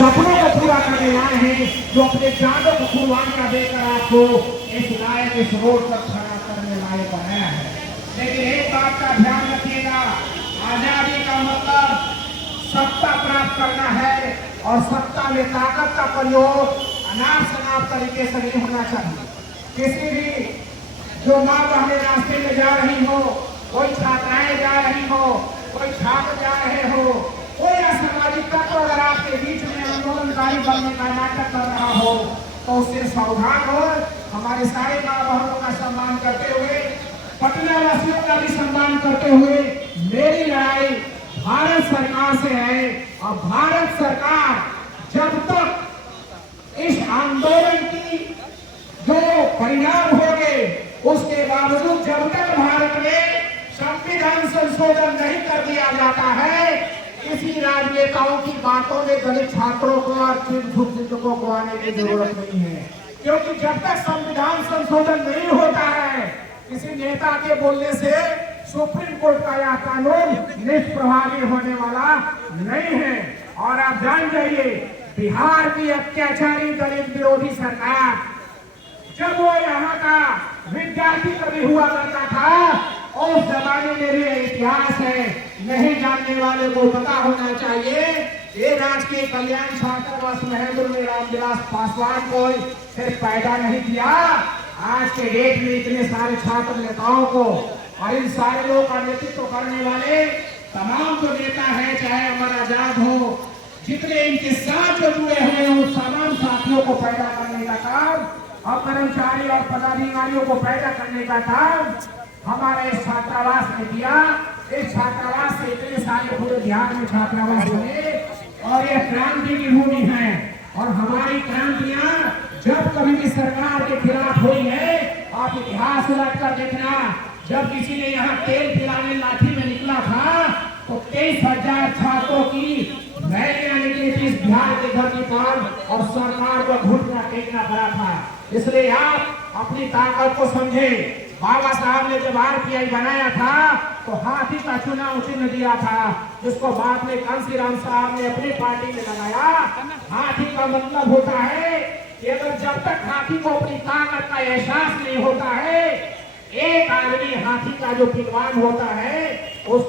सपनों को पूरा करने आए हैं, जो अपने जानों को कुर्बानियां देकर आपको इस लायक इस रोड पर खड़ा करने लायक बनाया है। लेकिन एक बात का ध्यान रखिएगा, आजादी का मतलब सत्ता प्राप्त करना है और सत्ता में ताकत का प्रयोग अनाप शनाप तरीके से नहीं होना चाहिए। किसी भी जो माँ बहने रास्ते में जा रही हो, कोई छात्राएं जा रही हो, कोई छात्र जा रहे हो, कोई असामाजिक तत्व अगर आपके बीच में आंदोलनकारी बनने का नाटक कर रहा हो तो उससे सावधान हो। हमारे सारे माँ बहनों का सम्मान करते हुए, पटना वासियों का भी सम्मान करते हुए, मेरी लड़ाई भारत सरकार से है और भारत सरकार जब तक इस आंदोलन की जो परिणाम होंगे उसके बावजूद जब तक भारत में संविधान संशोधन नहीं कर दिया जाता है, किसी राजनेताओं की बातों में दलित छात्रों को और चिंतकों को आने की जरूरत नहीं है। क्योंकि जब तक संविधान संशोधन नहीं होता है, किसी नेता के बोलने से सुप्रीम कोर्ट का यह कानून निष्प्रभावी होने वाला नहीं है। और आप जान जाइए, बिहार की अत्याचारी दलित विरोधी सरकार जब वो यहाँ का विद्यार्थी कभी हुआ करता था, उस जमाने में भी इतिहास है, नहीं जानने वाले को पता होना चाहिए। ये राजकीय कल्याण छात्र वर्ष महेंद्र में रामविलास पासवान को सिर्फ पैदा नहीं किया, आज के डेट में इतने सारे छात्र नेताओं को और इन सारे लोगों का नेतृत्व करने वाले तमाम जो नेता है, चाहे अमर आजाद हो, जितने इनके साथ जो जुड़े हुए हैं, उन तमाम साथियों को पैदा करने का काम और कर्मचारी और पदाधिकारियों को पैदा करने का काम हमारे इस छात्रावास ने किया। इस छात्रावास से इतने सारे पूरे बिहार में छात्रावास बने और ये क्रांति की भूमि है। और हमारी क्रांतियां जब कभी भी सरकार के खिलाफ हुई है, आप इतिहास उलट कर देखना, जब किसी ने यहाँ तेल पिलाने लाठी में निकला था तो 23,000 छात्रों की रैलियां निकली थी इस बिहार के धरती पर और सरकार को घुटना टेकना पड़ा था। इसलिए आप अपनी ताकत को समझे। बाबा साहब ने जब आरपीआई बनाया था तो हाथी का चुनाव चिन्ह दिया था, जिसको बाद में कांसीराम साहब ने अपनी पार्टी में लगाया। हाथी का मतलब होता है कि अगर जब तक हाथी को अपनी ताकत का एहसास नहीं होता है, एक आदमी हाथी का जो पिलवान होता है उस